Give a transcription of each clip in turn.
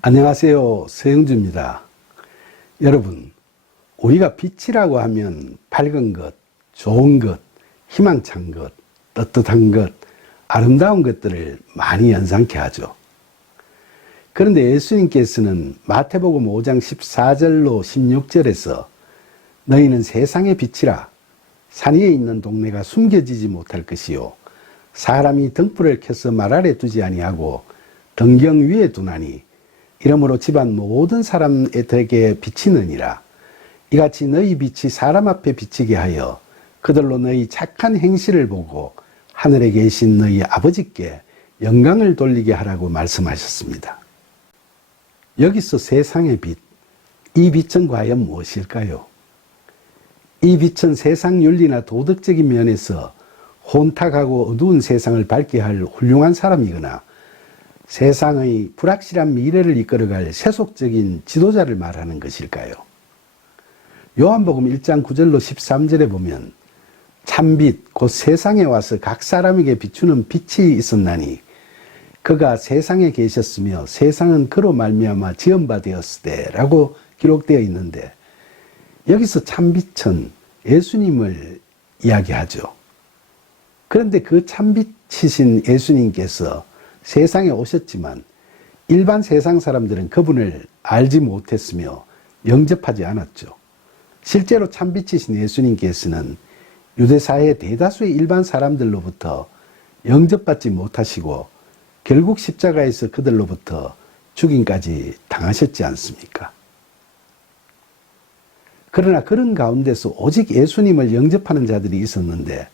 안녕하세요. 서영주입니다. 여러분, 우리가 빛이라고 하면 밝은 것, 좋은 것, 희망찬 것, 떳떳한 것, 아름다운 것들을 많이 연상케 하죠. 그런데 예수님께서는 마태복음 5장 14절로 16절에서 너희는 세상의 빛이라. 산 위에 있는 동네가 숨겨지지 못할 것이요 사람이 등불을 켜서 말 아래 두지 아니하고 등경 위에 두나니 이러므로 집안 모든 사람에게 비치느니라. 이같이 너희 빛이 사람 앞에 비치게 하여 그들로 너희 착한 행실을 보고 하늘에 계신 너희 아버지께 영광을 돌리게 하라고 말씀하셨습니다. 여기서 세상의 빛, 이 빛은 과연 무엇일까요? 이 빛은 세상 윤리나 도덕적인 면에서 혼탁하고 어두운 세상을 밝게 할 훌륭한 사람이거나 세상의 불확실한 미래를 이끌어갈 세속적인 지도자를 말하는 것일까요? 요한복음 1장 9절로 13절에 보면 참빛 곧 세상에 와서 각 사람에게 비추는 빛이 있었나니 그가 세상에 계셨으며 세상은 그로 말미암아 지은 바 되었으되 라고 기록되어 있는데, 여기서 참빛은 예수님을 이야기하죠. 그런데 그 참빛이신 예수님께서 세상에 오셨지만 일반 세상 사람들은 그분을 알지 못했으며 영접하지 않았죠. 실제로 참빛이신 예수님께서는 유대사회 대다수의 일반 사람들로부터 영접받지 못하시고 결국 십자가에서 그들로부터 죽임까지 당하셨지 않습니까? 그러나 그런 가운데서 오직 예수님을 영접하는 자들이 있었는데,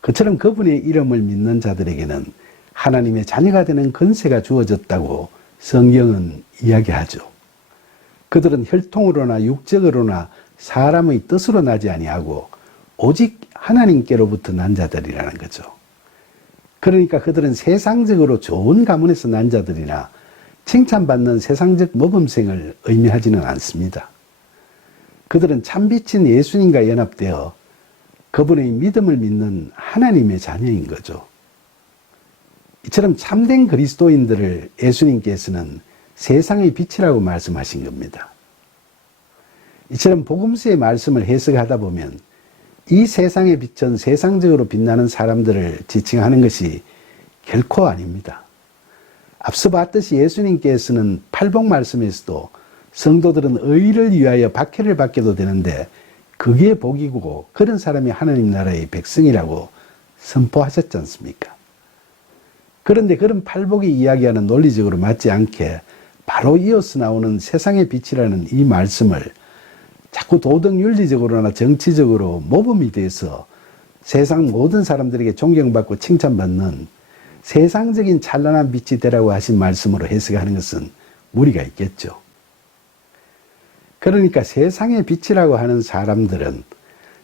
그처럼 그분의 이름을 믿는 자들에게는 하나님의 자녀가 되는 권세가 주어졌다고 성경은 이야기하죠. 그들은 혈통으로나 육적으로나 사람의 뜻으로 나지 아니하고 오직 하나님께로부터 난 자들이라는 거죠. 그러니까 그들은 세상적으로 좋은 가문에서 난 자들이나 칭찬받는 세상적 모범생을 의미하지는 않습니다. 그들은 참빛인 예수님과 연합되어 그분의 믿음을 믿는 하나님의 자녀인 거죠. 이처럼 참된 그리스도인들을 예수님께서는 세상의 빛이라고 말씀하신 겁니다. 이처럼 복음서의 말씀을 해석하다 보면 이 세상의 빛은 세상적으로 빛나는 사람들을 지칭하는 것이 결코 아닙니다. 앞서 봤듯이 예수님께서는 팔복 말씀에서도 성도들은 의를 위하여 박해를 받게도 되는데 그게 복이고 그런 사람이 하나님 나라의 백성이라고 선포하셨지 않습니까? 그런데 그런 팔복이 이야기하는 논리적으로 맞지 않게 바로 이어서 나오는 세상의 빛이라는 이 말씀을 자꾸 도덕 윤리적으로나 정치적으로 모범이 돼서 세상 모든 사람들에게 존경받고 칭찬받는 세상적인 찬란한 빛이 되라고 하신 말씀으로 해석하는 것은 무리가 있겠죠. 그러니까 세상의 빛이라고 하는 사람들은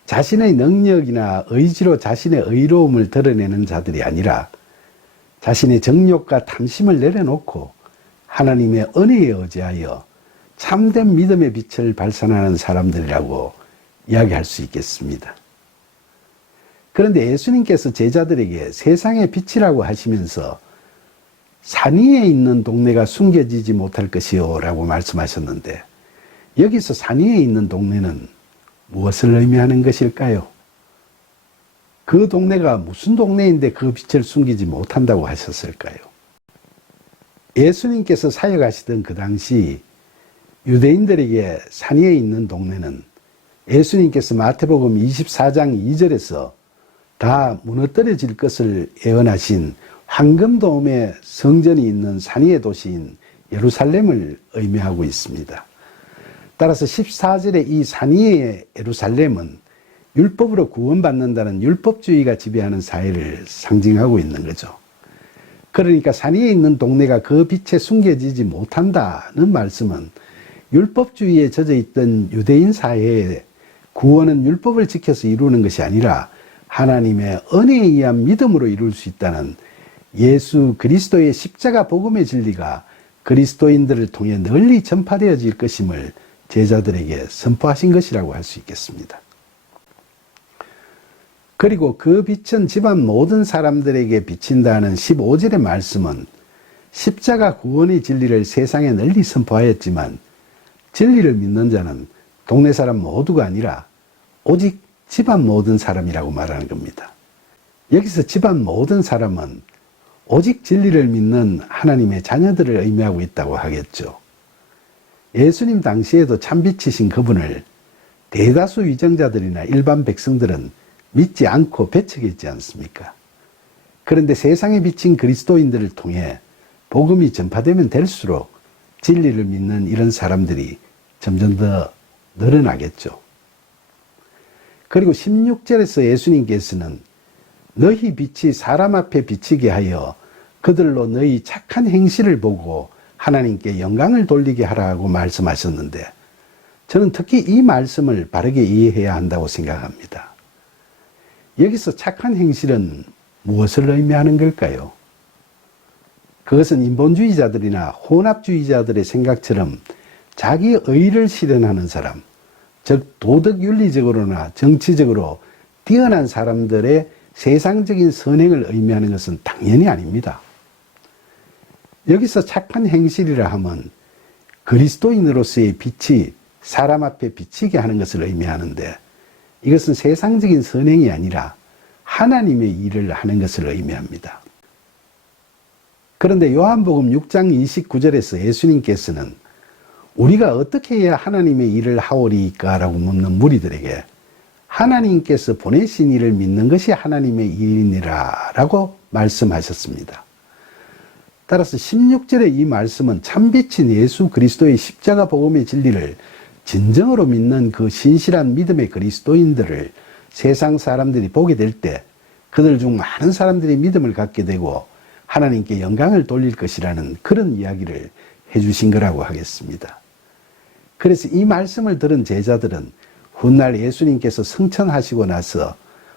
자신의 능력이나 의지로 자신의 의로움을 드러내는 자들이 아니라 자신의 정욕과 탐심을 내려놓고 하나님의 은혜에 의지하여 참된 믿음의 빛을 발산하는 사람들이라고 이야기할 수 있겠습니다. 그런데 예수님께서 제자들에게 세상의 빛이라고 하시면서 산 위에 있는 동네가 숨겨지지 못할 것이요 라고 말씀하셨는데, 여기서 산 위에 있는 동네는 무엇을 의미하는 것일까요? 그 동네가 무슨 동네인데 그 빛을 숨기지 못한다고 하셨을까요? 예수님께서 사역하시던 그 당시 유대인들에게 산 위에 있는 동네는 예수님께서 마태복음 24장 2절에서 다 무너뜨려질 것을 예언하신 황금도움의 성전이 있는 산 위의 도시인 예루살렘을 의미하고 있습니다. 따라서 14절의 이 산 위의 예루살렘은 율법으로 구원받는다는 율법주의가 지배하는 사회를 상징하고 있는 거죠. 그러니까 산 위에 있는 동네가 그 빛에 숨겨지지 못한다는 말씀은 율법주의에 젖어 있던 유대인 사회에 구원은 율법을 지켜서 이루는 것이 아니라 하나님의 은혜에 의한 믿음으로 이룰 수 있다는 예수 그리스도의 십자가 복음의 진리가 그리스도인들을 통해 널리 전파되어질 것임을 제자들에게 선포하신 것이라고 할 수 있겠습니다. 그리고 그 빛은 집안 모든 사람들에게 비친다는 15절의 말씀은 십자가 구원의 진리를 세상에 널리 선포하였지만 진리를 믿는 자는 동네 사람 모두가 아니라 오직 집안 모든 사람이라고 말하는 겁니다. 여기서 집안 모든 사람은 오직 진리를 믿는 하나님의 자녀들을 의미하고 있다고 하겠죠. 예수님 당시에도 참빛이신 그분을 대다수 위정자들이나 일반 백성들은 믿지 않고 배척했지 않습니까? 그런데 세상에 비친 그리스도인들을 통해 복음이 전파되면 될수록 진리를 믿는 이런 사람들이 점점 더 늘어나겠죠. 그리고 16절에서 예수님께서는 너희 빛이 사람 앞에 비치게 하여 그들로 너희 착한 행실을 보고 하나님께 영광을 돌리게 하라고 말씀하셨는데, 저는 특히 이 말씀을 바르게 이해해야 한다고 생각합니다. 여기서 착한 행실은 무엇을 의미하는 걸까요? 그것은 인본주의자들이나 혼합주의자들의 생각처럼 자기 의를 실현하는 사람, 즉 도덕윤리적으로나 정치적으로 뛰어난 사람들의 세상적인 선행을 의미하는 것은 당연히 아닙니다. 여기서 착한 행실이라 하면 그리스도인으로서의 빛이 사람 앞에 비치게 하는 것을 의미하는데, 이것은 세상적인 선행이 아니라 하나님의 일을 하는 것을 의미합니다. 그런데 요한복음 6장 29절에서 예수님께서는 우리가 어떻게 해야 하나님의 일을 하오리까? 라고 묻는 무리들에게 하나님께서 보내신 이를 믿는 것이 하나님의 일이니라 라고 말씀하셨습니다. 따라서 16절의 이 말씀은 참빛인 예수 그리스도의 십자가 복음의 진리를 진정으로 믿는 그 신실한 믿음의 그리스도인들을 세상 사람들이 보게 될 때 그들 중 많은 사람들이 믿음을 갖게 되고 하나님께 영광을 돌릴 것이라는 그런 이야기를 해주신 거라고 하겠습니다. 그래서 이 말씀을 들은 제자들은 훗날 예수님께서 승천하시고 나서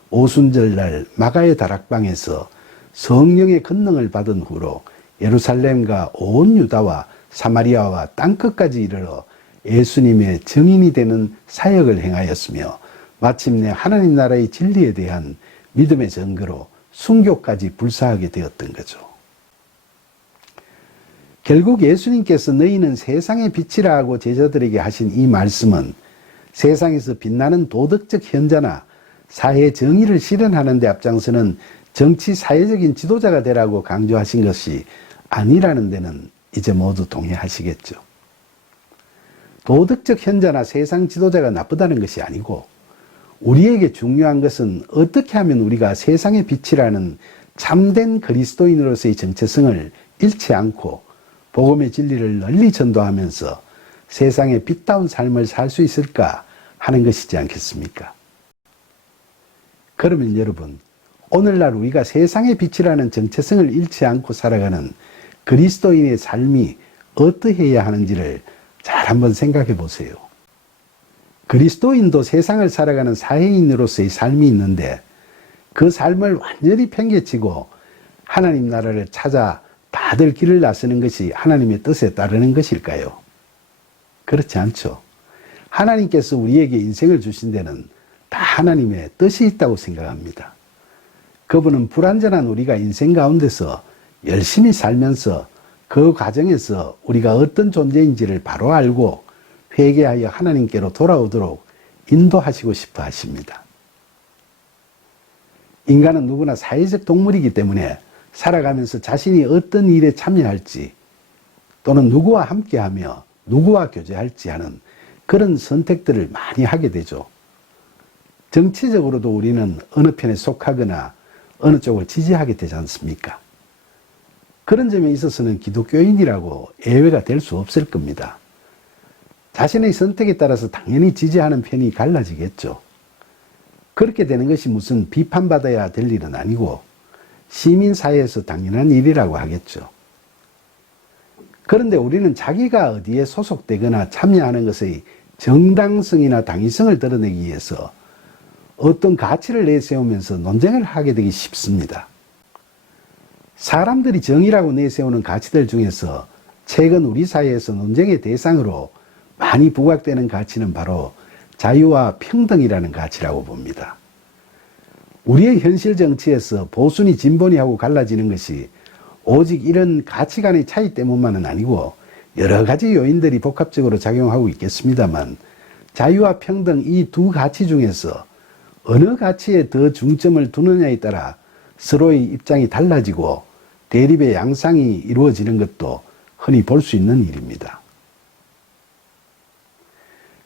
오순절날 마가의 다락방에서 성령의 권능을 받은 후로 예루살렘과 온 유다와 사마리아와 땅끝까지 이르러 예수님의 증인이 되는 사역을 행하였으며 마침내 하나님 나라의 진리에 대한 믿음의 증거로 순교까지 불사하게 되었던 거죠. 결국 예수님께서 너희는 세상의 빛이라 하고 제자들에게 하신 이 말씀은 세상에서 빛나는 도덕적 현자나 사회 정의를 실현하는 데 앞장서는 정치 사회적인 지도자가 되라고 강조하신 것이 아니라는 데는 이제 모두 동의하시겠죠. 도덕적 현자나 세상 지도자가 나쁘다는 것이 아니고 우리에게 중요한 것은 어떻게 하면 우리가 세상의 빛이라는 참된 그리스도인으로서의 정체성을 잃지 않고 복음의 진리를 널리 전도하면서 세상에 빛다운 삶을 살 수 있을까 하는 것이지 않겠습니까? 그러면 여러분, 오늘날 우리가 세상의 빛이라는 정체성을 잃지 않고 살아가는 그리스도인의 삶이 어떠해야 하는지를 잘 한번 생각해 보세요. 그리스도인도 세상을 살아가는 사회인으로서의 삶이 있는데 그 삶을 완전히 팽개치고 하나님 나라를 찾아 다들 길을 나서는 것이 하나님의 뜻에 따르는 것일까요? 그렇지 않죠. 하나님께서 우리에게 인생을 주신 데는 다 하나님의 뜻이 있다고 생각합니다. 그분은 불완전한 우리가 인생 가운데서 열심히 살면서 그 과정에서 우리가 어떤 존재인지를 바로 알고 회개하여 하나님께로 돌아오도록 인도하시고 싶어 하십니다. 인간은 누구나 사회적 동물이기 때문에 살아가면서 자신이 어떤 일에 참여할지 또는 누구와 함께하며 누구와 교제할지 하는 그런 선택들을 많이 하게 되죠. 정치적으로도 우리는 어느 편에 속하거나 어느 쪽을 지지하게 되지 않습니까? 그런 점에 있어서는 기독교인이라고 예외가 될 수 없을 겁니다. 자신의 선택에 따라서 당연히 지지하는 편이 갈라지겠죠. 그렇게 되는 것이 무슨 비판받아야 될 일은 아니고 시민사회에서 당연한 일이라고 하겠죠. 그런데 우리는 자기가 어디에 소속되거나 참여하는 것의 정당성이나 당위성을 드러내기 위해서 어떤 가치를 내세우면서 논쟁을 하게 되기 쉽습니다. 사람들이 정의라고 내세우는 가치들 중에서 최근 우리 사회에서 논쟁의 대상으로 많이 부각되는 가치는 바로 자유와 평등이라는 가치라고 봅니다. 우리의 현실 정치에서 보수니 진보니 하고 갈라지는 것이 오직 이런 가치관의 차이 때문만은 아니고 여러 가지 요인들이 복합적으로 작용하고 있겠습니다만, 자유와 평등 이 두 가치 중에서 어느 가치에 더 중점을 두느냐에 따라 서로의 입장이 달라지고 대립의 양상이 이루어지는 것도 흔히 볼 수 있는 일입니다.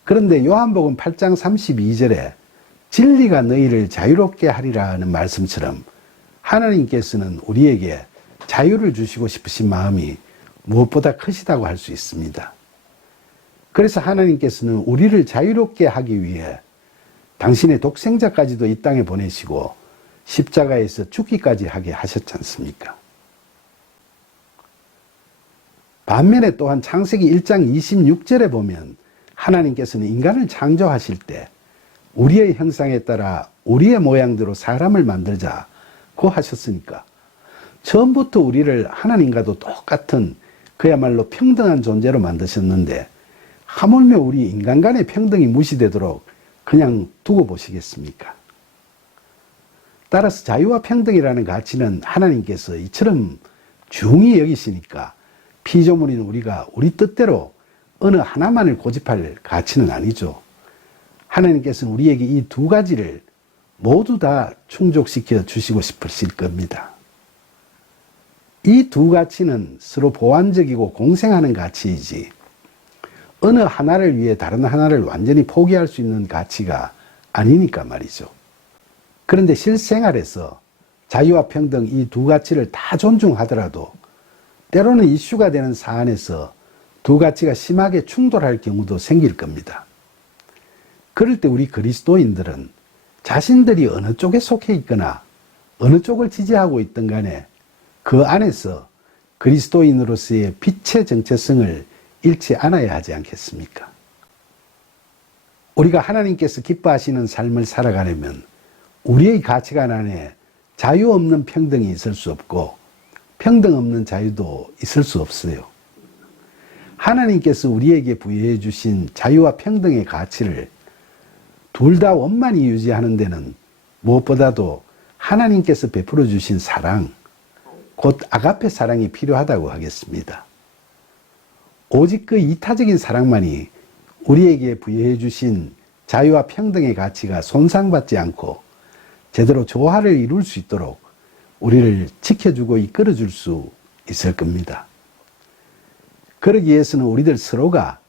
그런데 요한복음 8장 32절에 진리가 너희를 자유롭게 하리라 하는 말씀처럼 하나님께서는 우리에게 자유를 주시고 싶으신 마음이 무엇보다 크시다고 할 수 있습니다. 그래서 하나님께서는 우리를 자유롭게 하기 위해 당신의 독생자까지도 이 땅에 보내시고 십자가에서 죽기까지 하게 하셨지 않습니까? 반면에 또한 창세기 1장 26절에 보면 하나님께서는 인간을 창조하실 때 우리의 형상에 따라 우리의 모양대로 사람을 만들자고 하셨으니까 처음부터 우리를 하나님과도 똑같은 그야말로 평등한 존재로 만드셨는데 하물며 우리 인간 간의 평등이 무시되도록 그냥 두고 보시겠습니까? 따라서 자유와 평등이라는 가치는 하나님께서 이처럼 중히 여기시니까 피조물인 우리가 우리 뜻대로 어느 하나만을 고집할 가치는 아니죠. 하나님께서는 우리에게 이 두 가지를 모두 다 충족시켜 주시고 싶으실 겁니다. 이 두 가치는 서로 보완적이고 공생하는 가치이지 어느 하나를 위해 다른 하나를 완전히 포기할 수 있는 가치가 아니니까 말이죠. 그런데 실생활에서 자유와 평등 이 두 가치를 다 존중하더라도 때로는 이슈가 되는 사안에서 두 가치가 심하게 충돌할 경우도 생길 겁니다. 그럴 때 우리 그리스도인들은 자신들이 어느 쪽에 속해 있거나 어느 쪽을 지지하고 있든 간에 그 안에서 그리스도인으로서의 빛의 정체성을 잃지 않아야 하지 않겠습니까? 우리가 하나님께서 기뻐하시는 삶을 살아가려면 우리의 가치관 안에 자유 없는 평등이 있을 수 없고 평등 없는 자유도 있을 수 없어요. 하나님께서 우리에게 부여해 주신 자유와 평등의 가치를 둘 다 원만히 유지하는 데는 무엇보다도 하나님께서 베풀어 주신 사랑, 곧 아가페 사랑이 필요하다고 하겠습니다. 오직 그 이타적인 사랑만이 우리에게 부여해 주신 자유와 평등의 가치가 손상받지 않고 제대로 조화를 이룰 수 있도록 우리를 지켜주고 이끌어줄 수 있을 겁니다. 그러기 위해서는 우리들 서로가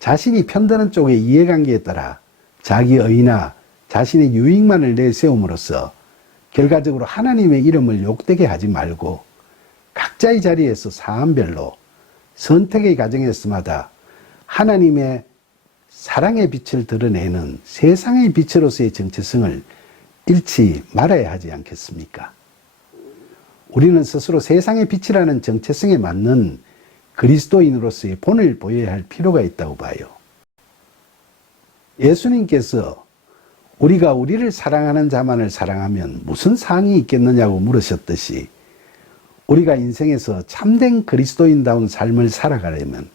자신이 편드는 쪽의 이해관계에 따라 자기 의나 자신의 유익만을 내세움으로써 결과적으로 하나님의 이름을 욕되게 하지 말고 각자의 자리에서 사안별로 선택의 과정에서마다 하나님의 사랑의 빛을 드러내는 세상의 빛으로서의 정체성을 잃지 말아야 하지 않겠습니까? 우리는 스스로 세상의 빛이라는 정체성에 맞는 그리스도인으로서의 본을 보여야 할 필요가 있다고 봐요. 예수님께서 우리가 우리를 사랑하는 자만을 사랑하면 무슨 사항이 있겠느냐고 물으셨듯이 우리가 인생에서 참된 그리스도인다운 삶을 살아가려면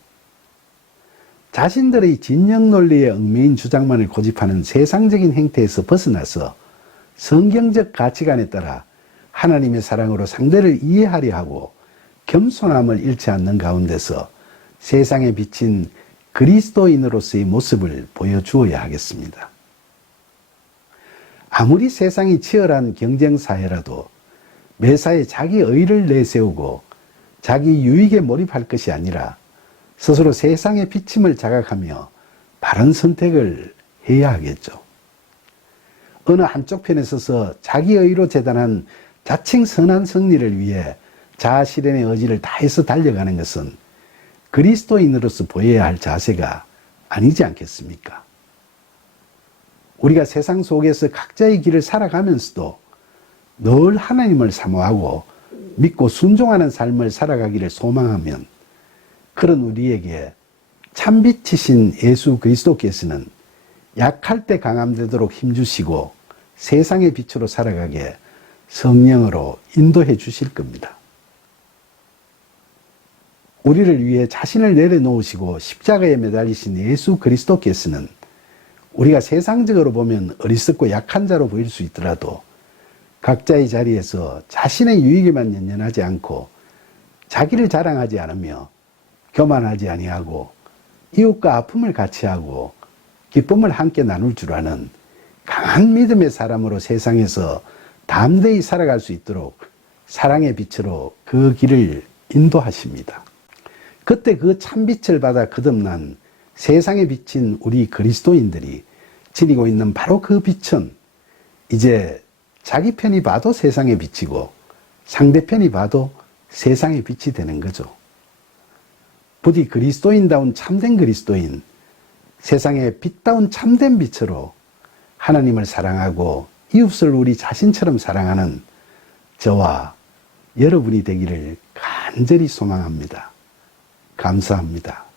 자신들의 진영 논리에 얽매인 주장만을 고집하는 세상적인 행태에서 벗어나서 성경적 가치관에 따라 하나님의 사랑으로 상대를 이해하려 하고 겸손함을 잃지 않는 가운데서 세상에 비친 그리스도인으로서의 모습을 보여주어야 하겠습니다. 아무리 세상이 치열한 경쟁사회라도 매사에 자기 의를 내세우고 자기 유익에 몰입할 것이 아니라 스스로 세상의 비침을 자각하며 바른 선택을 해야 하겠죠. 어느 한쪽 편에 서서 자기 의로 재단한 자칭 선한 승리를 위해 자아 실현의 의지를 다해서 달려가는 것은 그리스도인으로서 보여야 할 자세가 아니지 않겠습니까? 우리가 세상 속에서 각자의 길을 살아가면서도 늘 하나님을 사모하고 믿고 순종하는 삶을 살아가기를 소망하면 그런 우리에게 참빛이신 예수 그리스도께서는 약할 때 강함되도록 힘주시고 세상의 빛으로 살아가게 성령으로 인도해 주실 겁니다. 우리를 위해 자신을 내려놓으시고 십자가에 매달리신 예수 그리스도께서는 우리가 세상적으로 보면 어리석고 약한 자로 보일 수 있더라도 각자의 자리에서 자신의 유익에만 연연하지 않고 자기를 자랑하지 않으며 교만하지 아니하고 이웃과 아픔을 같이 하고 기쁨을 함께 나눌 줄 아는 강한 믿음의 사람으로 세상에서 담대히 살아갈 수 있도록 사랑의 빛으로 그 길을 인도하십니다. 그때 그 참빛을 받아 거듭난 세상에 비친 우리 그리스도인들이 지니고 있는 바로 그 빛은 이제 자기 편이 봐도 세상에 비치고 상대편이 봐도 세상에 빛이 되는 거죠. 부디 그리스도인다운 참된 그리스도인, 세상의 빛다운 참된 빛으로 하나님을 사랑하고 이웃을 우리 자신처럼 사랑하는 저와 여러분이 되기를 간절히 소망합니다. 감사합니다.